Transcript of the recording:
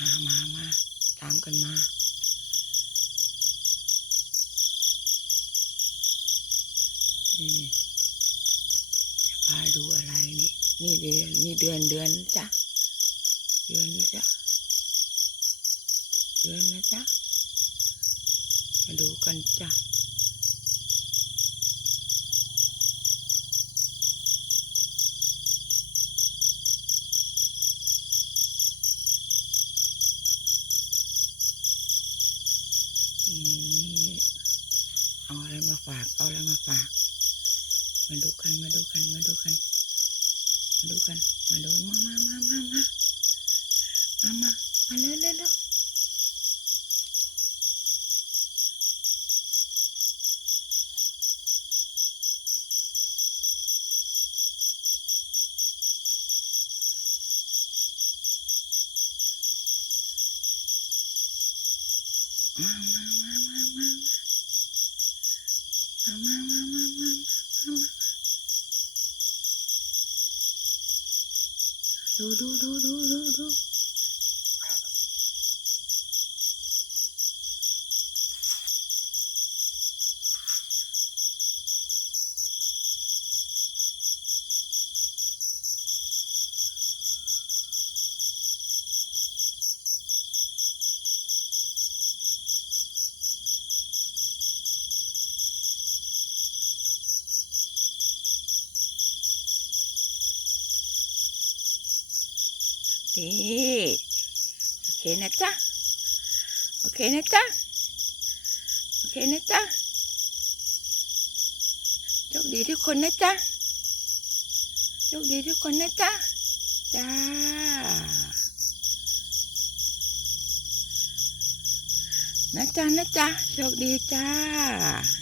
มามามาตามกันมานี่นี่จะพาดูอะไรนี่ นี่เดือนนี่เดือนเดือนจ้ะเดือนจ้ะเดือนนะจ๊ะมาดูกันจ้ะ เอาอะไรมาฝาก เอาอะไรมาฝาก มาดูกัน มาดูกัน มาดูกัน มาดูกัน มาดู มามามามามามามามาเร็วเร็วเร็วมามามามามามา มามามามามามามาดูดูดูดูดูดู นี่โอเคนะจ๊ะโอเคนะจ๊ะโอเคนะจ๊ะโชคดีทุกคนนะจ๊ะโชคดีทุกคนนะจ๊ะจ้านะจ๊ะนะจ๊ะโชคดีจ้า